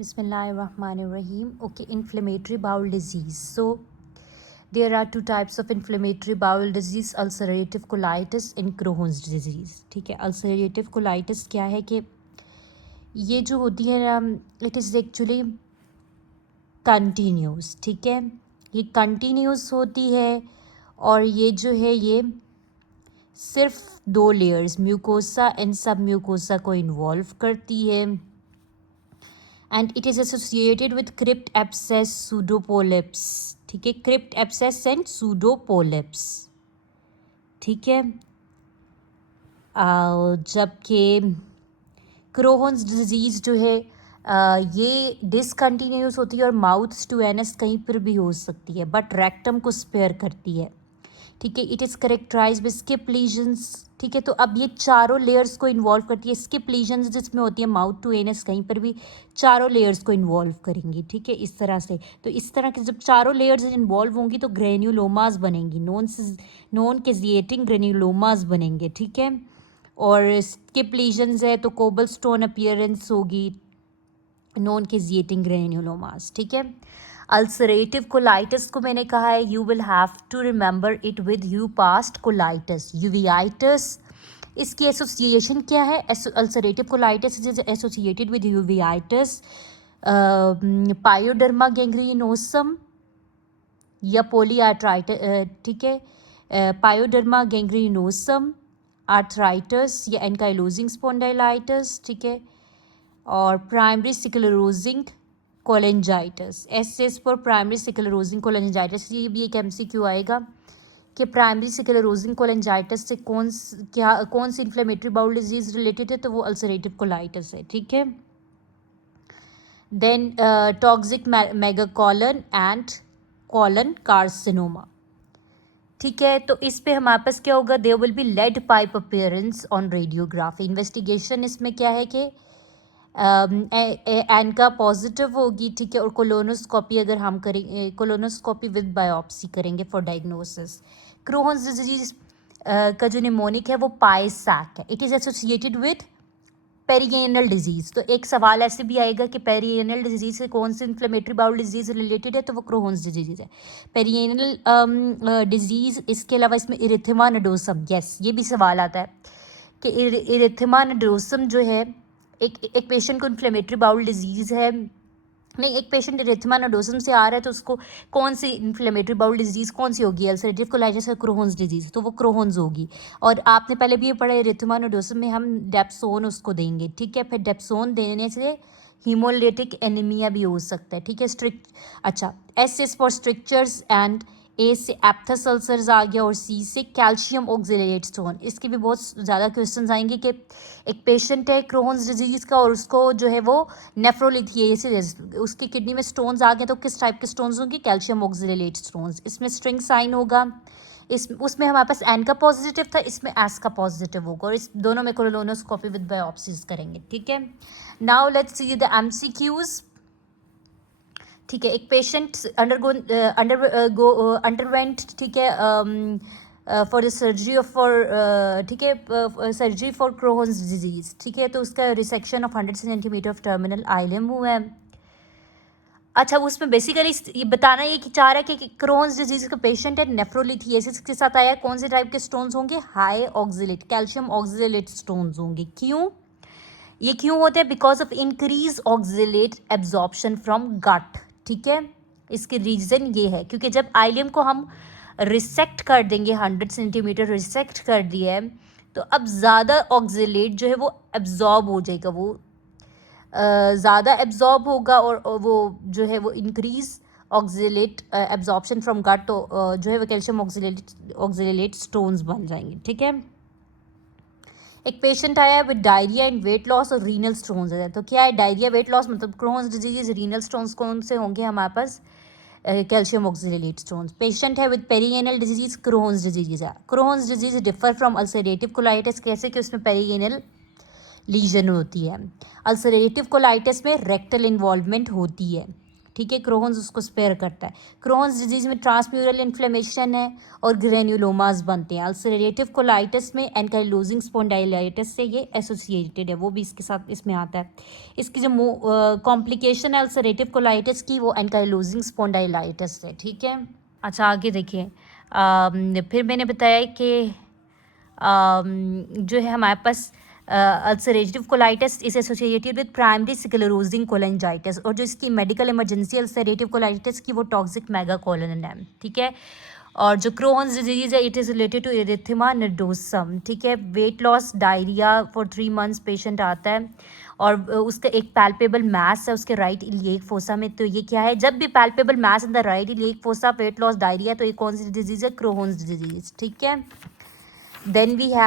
Bismillahirrahmanirrahim. Okay, inflammatory bowel disease. So there are two types of inflammatory bowel disease: ulcerative colitis and Crohn's disease. ठीक है, ulcerative colitis क्या है कि ये जो होती है ना, इट इज़ एक्चुअली कंटिन्यूस. ठीक है, ये कंटिन्यूस होती है और ये जो है ये सिर्फ दो layers mucosa and submucosa को इन्वॉल्व करती है. And it is associated with crypt abscess pseudopolyps. ठीक है, क्रिप्ट एब्सेस एंड सूडोपोलिप्स. ठीक है, जबकि क्रोहन्स डिजीज़ जो है ये डिसकंटिन्यूस होती है और माउथ टू एनस कहीं पर भी हो सकती है, बट रेक्टम को स्पेयर करती है. ठीक है, it is characterise by skip lesions. ठीक है, तो अब ये चारों लेयर्स को इन्वॉल्व करती है. स्किप लीजन्स जिसमें होती है माउथ टू एनस कहीं पर भी, चारों लेयर्स को इन्वॉल्व करेंगी. ठीक है, इस तरह से. तो इस तरह के जब चारों लेयर्स इन्वॉल्व होंगी तो ग्रेन्यूलोमास बनेंगी, नॉन केजिएटिंग ग्रेन्यूलोमास बनेंगे. ठीक है, और स्किप लीजन्स है तो कोबल स्टोन अपीयरेंस होगी, नॉन केजिएटिंग ग्रेन्यूलोमास. ठीक है, अल्सरेटिव कोलाइटिस को मैंने कहा है you will have to remember it with you past colitis, uveitis. इसकी एसोसिएशन क्या है? Ulcerative colitis is associated with uveitis, pyoderma gangrenosum या पोलीआर्थराइटिस. ठीक है, पायोडर्मा गैंग्रीनोसम, आर्थराइटिस या एनकाइलोजिंग स्पॉन्डाइलाइटिस. ठीक है, और primary sclerosing cholangitis. S for primary sclerosing cholangitis. ये भी एक MCQ आएगा कि प्राइमरी स्क्लेरोजिंग कोलेंजाइटिस से कौन सी इन्फ्लेमेटरी बाउल डिजीज़ रिलेटेड है, तो वो अल्सरेटिव कोलाइटिस है. ठीक है, then toxic megacolon and colon carcinoma. ठीक है, तो इस पे हमारे पास क्या होगा? There will be lead pipe appearance on radiography. Investigation इसमें क्या है कि एन का पॉजिटिव होगी. ठीक है, और कोलोनोस्कोपी अगर हम करेंगे, कोलोनोस्कोपी विद बायोप्सी करेंगे फॉर डायग्नोसिस. क्रोहन्स डिजीज का जो निमोनिक है वो पाई सैक है. It is associated with perianal disease. तो एक सवाल ऐसे भी आएगा कि पेरिएनल डिजीज़ से कौन सी इन्फ्लेमेटरी बाउल डिजीज़ रिलेटेड है, तो वो क्रोहन्स डिजीज़ है. Perianal disease. इसके अलावा इसमें इरिथेमा नोडोसम. यस, ये भी सवाल आता है कि इरिथेमा नोडोसम जो है, एक पेशेंट को इन्फ्लेमेटरी बाउल डिजीज़ है, नहीं, एक पेशेंट इरिथेमा नोडोसम से आ रहा है, तो उसको कौन सी इन्फ्लेमेटरी बाउल डिजीज़ कौन सी होगी? अल्सरेटिव कोलाइटिस या क्रोहन्स डिजीज़, तो वो क्रोहन्स होगी. और आपने पहले भी ये पढ़ा, इरिथेमा नोडोसम में हम डेप्सोन उसको देंगे. ठीक है, फिर डेप्सोन देने से हीमोलिटिक एनीमिया भी हो सकता है. ठीक है, अच्छा, S for strictures and A से एप्थस अल्सर्स आ गया और C से कैल्शियम ऑक्जेलेट स्टोन. इसके भी बहुत ज़्यादा क्वेश्चंस आएंगे कि एक पेशेंट है क्रोहन्स डिजीज़ का और उसको जो है वो नेफ्रोलिथिएसिस, उसकी किडनी में स्टोन्स आ गए, तो किस टाइप के स्टोन्स होंगे? Calcium oxalate stones. इसमें स्ट्रिंग साइन होगा. उसमें हमारे पास N का पॉजिटिव था, इसमें S का पॉजिटिव होगा, और इस दोनों में कोलोनोस्कोपी विद बायोप्सीज करेंगे. ठीक है, now let's see the MCQs. ठीक है, एक पेशेंट अंडरवेंट. ठीक है, फॉर द सर्जरी ऑफ ठीक है, सर्जरी फॉर क्रोहन्स डिजीज़. ठीक है, तो उसका resection of 100 centimetre of terminal ileum हुआ है. अच्छा, उसमें बेसिकली ये बताना ये कि चाह रहा है कि क्रोहन्स डिजीज़ का पेशेंट है, नेफ्रोलिथिएसिस के साथ आया. कौन से टाइप के स्टोन्स होंगे? High oxalate, calcium oxalate stones होंगे. क्यों ये क्यों होते हैं? Because of increase oxalate absorption from gut. ठीक है, इसके रीज़न ये है क्योंकि जब आइलियम को हम रिसेक्ट कर देंगे, 100 सेंटीमीटर रिसेक्ट कर दिया है, तो अब ज़्यादा ऑक्जेलेट जो है वो एब्जॉर्ब हो जाएगा, वो ज़्यादा एब्जॉर्ब होगा, और वो जो है वो इंक्रीज ऑक्जेलेट एब्जॉर्प्शन फ्रॉम गट, तो जो है वो कैल्शियम ऑक्जेलेट स्टोन्स बन जाएंगे. ठीक है, एक पेशेंट आया with diarrhoea and weight loss और रीनल स्टोन्स है. तो क्या है डायरिया, वेट लॉस, मतलब क्रोहन्स डिजीज. रीनल स्टोन्स कौन से होंगे हमारे पास? Calcium oxalate stones. पेशेंट है with perianal disease, Crohn's disease है. Crohn's disease differ from ulcerative colitis कैसे कि उसमें पेरिएनल लीजन होती है. अल्सरेटिव कोलाइटिस में रेक्टल इन्वॉल्वमेंट होती है. ठीक है, क्रोहन्स उसको स्पेयर करता है। क्रोहन्स डिजीज़ में ट्रांसम्यूरल इन्फ्लेमेशन है और ग्रेन्युलोमास बनते हैं। अल्सरेटिव कोलाइटिस में एनकाइलोजिंग स्पॉन्डाइलाइटिस से ये एसोसिएटेड है, वो भी इसके साथ इसमें आता है। इसकी जो कॉम्प्लिकेशन है अल्सरेटिव कोलाइटिस की, वो एनकाइलोजिंग स्पॉन्डाइलाइटिस है। ठीक है, अच्छा आगे देखिए, फिर मैंने बताया कि जो है हमारे पास ulcerative colitis is associated with primary sclerosing cholangitis, और जो इसकी मेडिकल इमरजेंसी अल्सरेटिव कोलाइटिस की वो टॉक्सिक मेगाकोलन है। ठीक है, और जो क्रोहन्स डिजीज़ है it is related to erythema nodosum. ठीक है, weight loss, diarrhoea for 3 months patient आता है, और उसका एक पैल्पेबल मैस है उसके राइट इलिएक फोसा में। तो ये क्या है, जब भी palpable mass in the right iliac fossa, weight loss, diarrhoea, तो ये कौन सी डिजीज़ है, क्रोहन्स डिजीज़। ठीक है, देन वी हैव